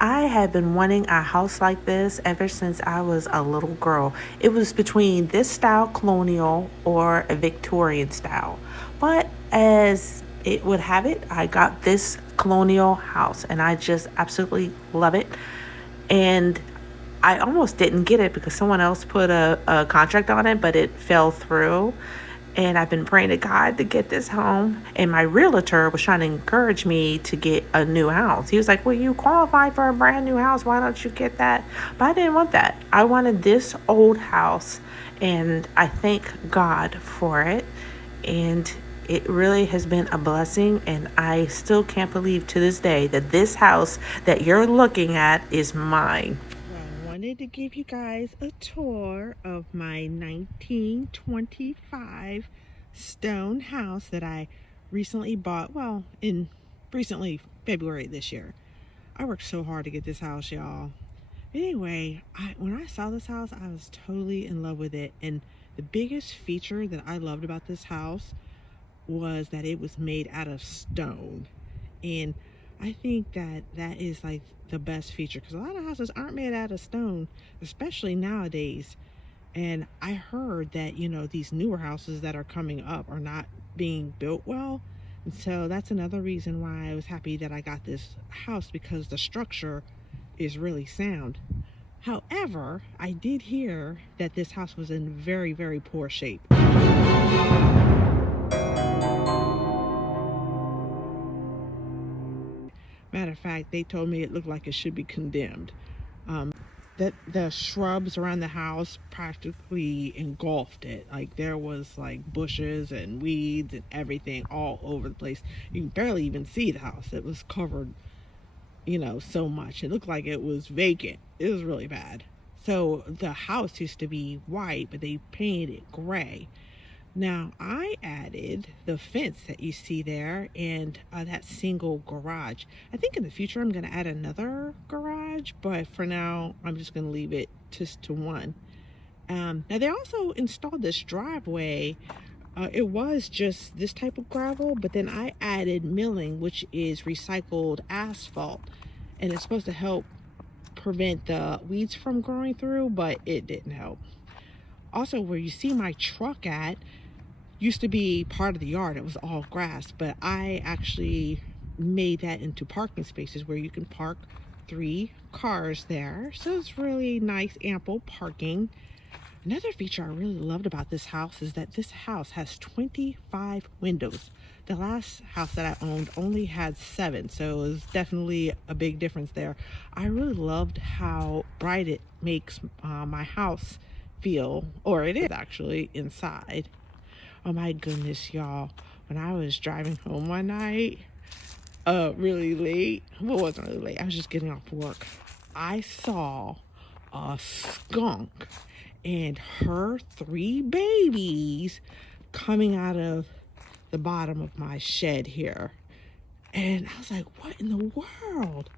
I have been wanting a house like this ever since I was a little girl. It was between this style colonial or a Victorian style. But as it would have it, I got this colonial house and I just absolutely love it. And I almost didn't get it because someone else put a contract on it, but it fell through. And I've been praying to God to get this home. And my realtor was trying to encourage me to get a new house. He was like, well, you qualify for a brand new house. Why don't you get that? But I didn't want that. I wanted this old house. And I thank God for it. And it really has been a blessing. And I still can't believe to this day that this house that you're looking at is mine. I wanted to give you guys a tour of my 1925 stone house that I recently bought, well, in recently February this year. I worked so hard to get this house, y'all. Anyway, when I saw this house, I was totally in love with it. And the biggest feature that I loved about this house was that it was made out of stone. And I think that that is like the best feature, because a lot of houses aren't made out of stone, especially nowadays. And I heard that, you know, these newer houses that are coming up are not being built well. And so that's another reason why I was happy that I got this house, because the structure is really sound. However, I did hear that this house was in very, very poor shape. Matter of fact, they told me it looked like it should be condemned. That the shrubs around the house practically engulfed it. Like there was like bushes and weeds and everything all over the place. You can barely even see the house. It was covered, you know, so much. It looked like it was vacant. It was really bad. So the house used to be white, but they painted it gray. Now I added the fence that you see there and that single garage. I think in the future I'm going to add another garage, but for now I'm just going to leave it just to one. Now they also installed this driveway. It was just this type of gravel, but then I added milling, which is recycled asphalt, and it's supposed to help prevent the weeds from growing through, but it didn't help. Also, where you see my truck at used to be part of the yard. It was all grass, but I actually made that into parking spaces where you can park 3 cars there. So it's really nice, ample parking. Another feature I really loved about this house is that this house has 25 windows. The last house that I owned only had 7, so it was definitely a big difference there. I really loved how bright it makes my house feel, or it is actually, inside. Oh my goodness, y'all. When I was driving home one night, really late, well, it wasn't really late, I was just getting off work. I saw a skunk and her 3 babies coming out of the bottom of my shed here. And I was like, what in the world?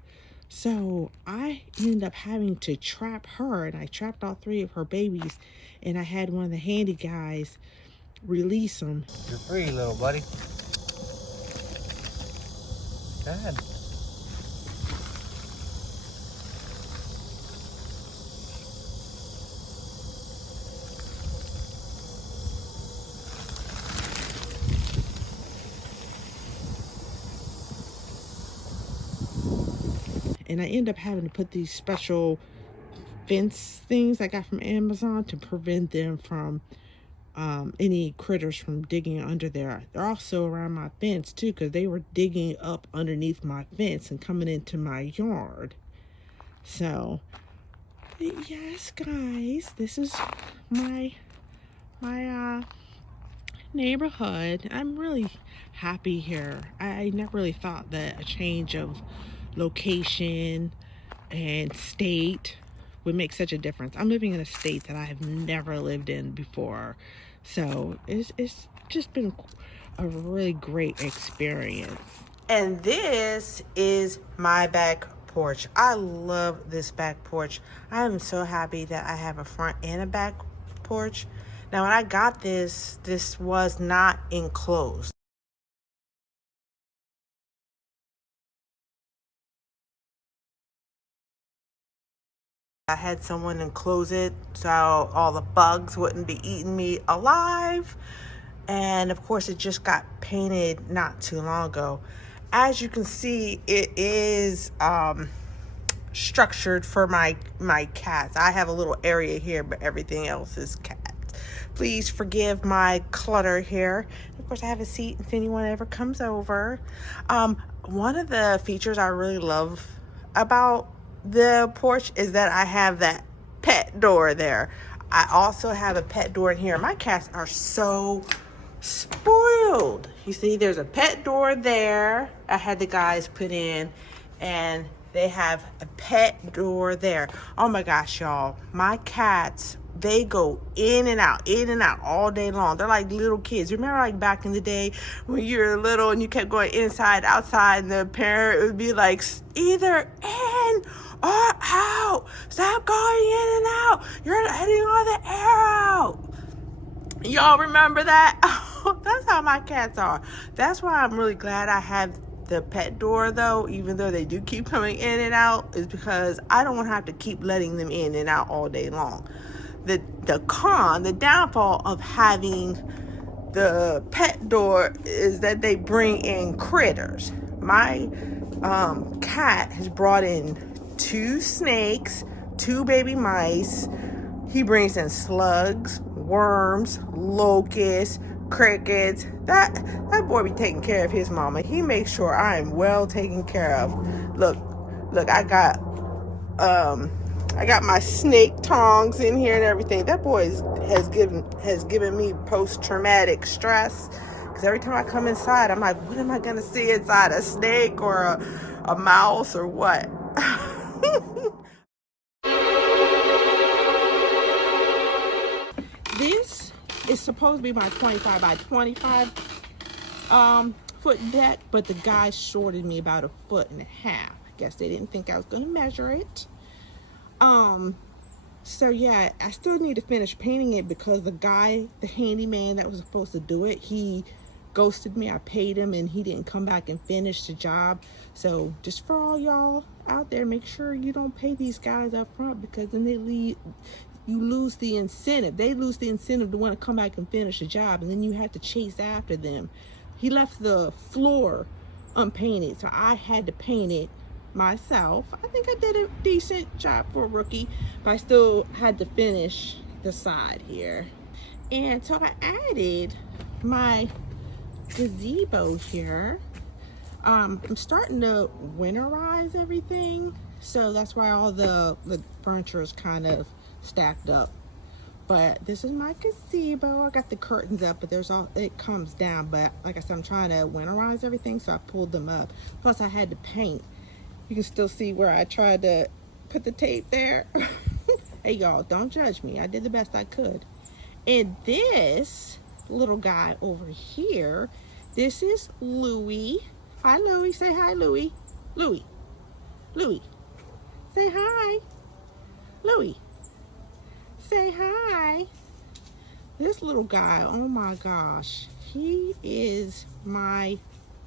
So I ended up having to trap her, and I trapped all 3 of her babies, and I had one of the handy guys release them. You're free, little buddy. Go ahead. And I end up having to put these special fence things I got from Amazon to prevent them from any critters from digging under there. They're also around my fence too, because they were digging up underneath my fence and coming into my yard. So yes, guys, this is my neighborhood. I'm really happy here. I never really thought that a change of location and state would make such a difference. I'm living in a state that I have never lived in before, so it's just been a really great experience. And this is my back porch. I love this back porch. I am so happy that I have a front and a back porch. Now when I got this was not enclosed. I had someone enclose it so all the bugs wouldn't be eating me alive. And of course, it just got painted not too long ago. As you can see, it is structured for my cats. I have a little area here, but everything else is cats. Please forgive my clutter here. Of course, I have a seat if anyone ever comes over. One of the features I really love about the porch is that I have that pet door there. I also have a pet door in here. My cats are so spoiled. You see, there's a pet door there. I had the guys put in, and they have a pet door there. Oh my gosh, y'all. My cats, they go in and out all day long. They're like little kids. Remember like back in the day when you were little and you kept going inside, outside, and the parent would be like, either in or out. Stop going in and out. You're letting all the air out. Y'all remember that? That's how my cats are. That's why I'm really glad I have the pet door though, even though they do keep coming in and out, is because I don't want to have to keep letting them in and out all day long. The downfall of having the pet door is that they bring in critters. My cat has brought in 2 snakes, 2 baby mice. He brings in slugs, worms, locusts, crickets. That boy be taking care of his mama. He makes sure I am well taken care of. Look, I got my snake tongs in here and everything. That boy has given me post-traumatic stress. Because every time I come inside, I'm like, what am I gonna see inside? A snake or a mouse or what? This is supposed to be my 25 by 25 foot deck, but the guy shorted me about 1.5 foot. I guess they didn't think I was going to measure it. So yeah, I still need to finish painting it because the handyman that was supposed to do it, he ghosted me. I paid him and he didn't come back and finish the job. So just for all y'all out there, make sure you don't pay these guys up front, because then you lose the incentive. They lose the incentive to want to come back and finish the job, and then you have to chase after them. He left the floor unpainted, so I had to paint it myself. I think I did a decent job for a rookie, but I still had to finish the side here. And so I added my gazebo here. I'm starting to winterize everything, so that's why all the furniture is kind of stacked up. But this is my gazebo. I got the curtains up, but it comes down. But like I said, I'm trying to winterize everything, so I pulled them up. Plus I had to paint. You can still see where I tried to put the tape there. Hey y'all, don't judge me. I did the best I could. And this little guy over here, this is Louie. Hi Louie, say hi Louie. Louie, say hi. Louie, say hi. This little guy, oh my gosh, he is my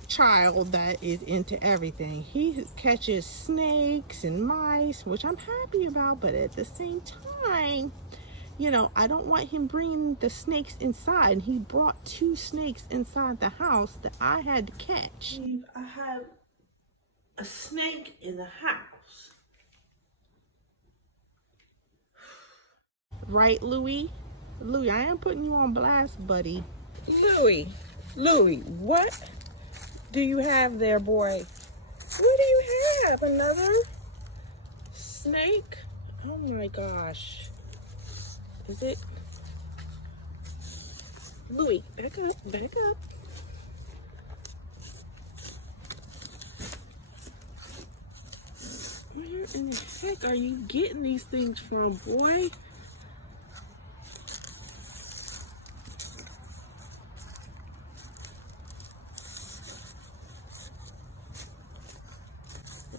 child that is into everything. He catches snakes and mice, which I'm happy about, but at the same time, you know, I don't want him bringing the snakes inside. And he brought 2 snakes inside the house that I had to catch. I have a snake in the house. Right, Louie? Louie, I am putting you on blast, buddy. Louie, what do you have there, boy? What do you have? Another snake? Oh my gosh. Is it? Louie, back up. Where in the heck are you getting these things from, boy?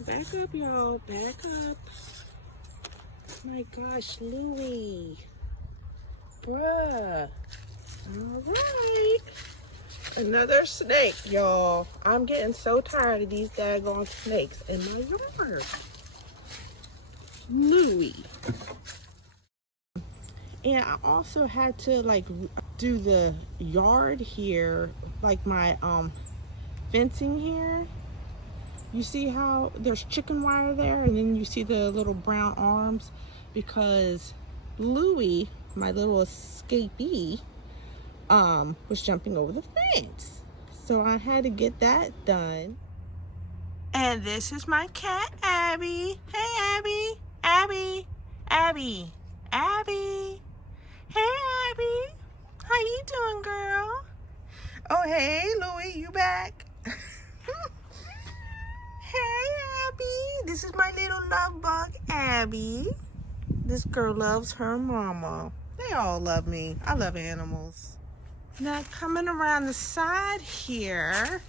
Back up, y'all. Back up. My gosh, Louie. Bruh. All right. Another snake, y'all. I'm getting so tired of these daggone snakes in my yard. Louie. And I also had to like do the yard here, like my fencing here. You see how there's chicken wire there, and then you see the little brown arms, because Louie, my little escapee, was jumping over the fence. So I had to get that done. And this is my cat, Abby. Hey, Abby. Abby. Abby. Abby. Hey, Abby. How you doing, girl? Oh, hey, Louie, you back? Hey, Abby. This is my little love bug, Abby. This girl loves her mama. They all love me. I love animals. Now, coming around the side here,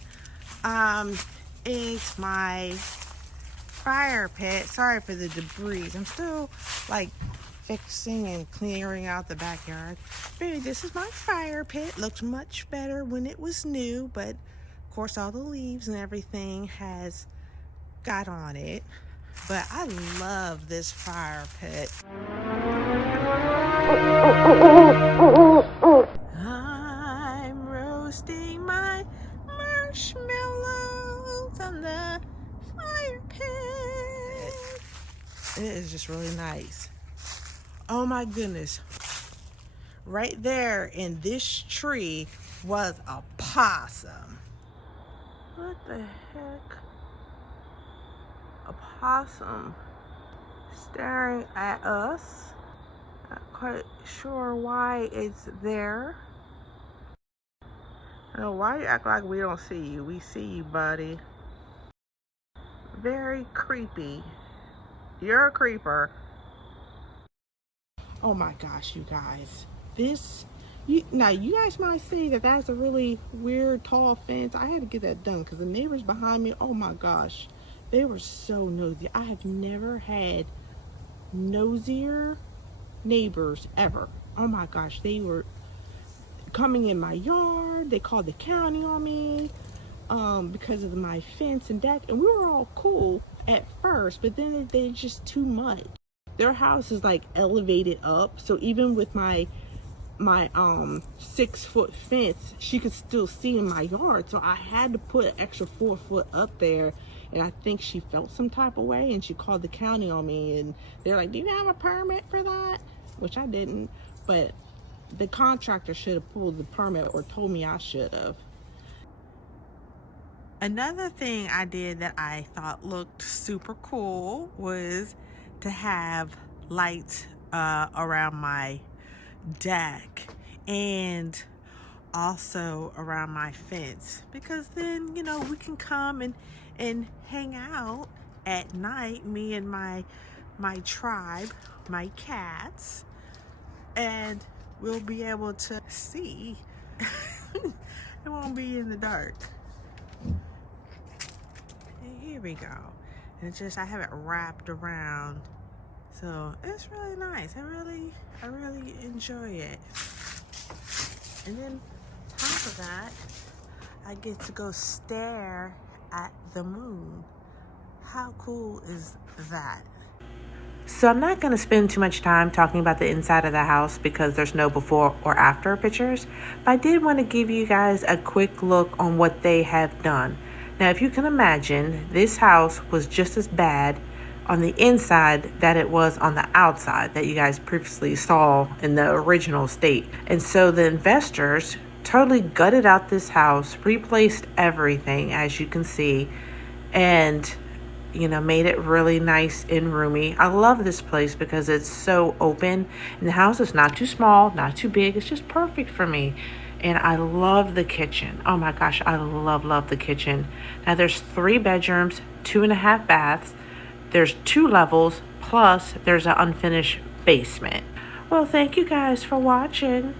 is my fire pit. Sorry for the debris. I'm still like fixing and clearing out the backyard. But this is my fire pit. Looked much better when it was new, but of course all the leaves and everything has got on it. But I love this fire pit. I'm roasting my marshmallows on the fire pit. It is just really nice. Oh my goodness. Right there in this tree was a possum. What the heck? A possum staring at us. Not quite sure why it's there. I don't know why you act like we don't see you. We see you, buddy. Very creepy. You're a creeper. Oh my gosh, you guys. Now you guys might say that that's a really weird tall fence. I had to get that done because the neighbors behind me, oh my gosh, they were so nosy. I have never had nosier neighbors ever. Oh my gosh, they were coming in my yard. They called the county on me because of my fence and deck, and we were all cool at first, but then they're just too much. Their house is like elevated up, so even with my 6-foot fence, she could still see in my yard. So I had to put an extra 4 foot up there, and I think she felt some type of way, and she called the county on me, and they're like, do you have a permit for that? Which I didn't, but the contractor should have pulled the permit or told me I should have. Another thing I did that I thought looked super cool was to have lights around my deck and also around my fence, because then we can come and hang out at night, me and my tribe, my cats, and we'll be able to see. It won't be in the dark. And here we go. And it's just I have it wrapped around, so it's really nice. I really enjoy it. And then top of that, I get to go stare at the moon. How cool is that? So I'm not going to spend too much time talking about the inside of the house because there's no before or after pictures, but I did want to give you guys a quick look on what they have done. Now, if you can imagine, this house was just as bad on the inside that it was on the outside that you guys previously saw in the original state. And so the investors totally gutted out this house, replaced everything, as you can see, and made it really nice and roomy. I love this place because it's so open, and the house is not too small, not too big. It's just perfect for me. And I love the kitchen. Oh my gosh, I love the kitchen. Now there's 3 bedrooms, 2.5 baths. There's 2 levels, plus there's an unfinished basement. Well, thank you guys for watching.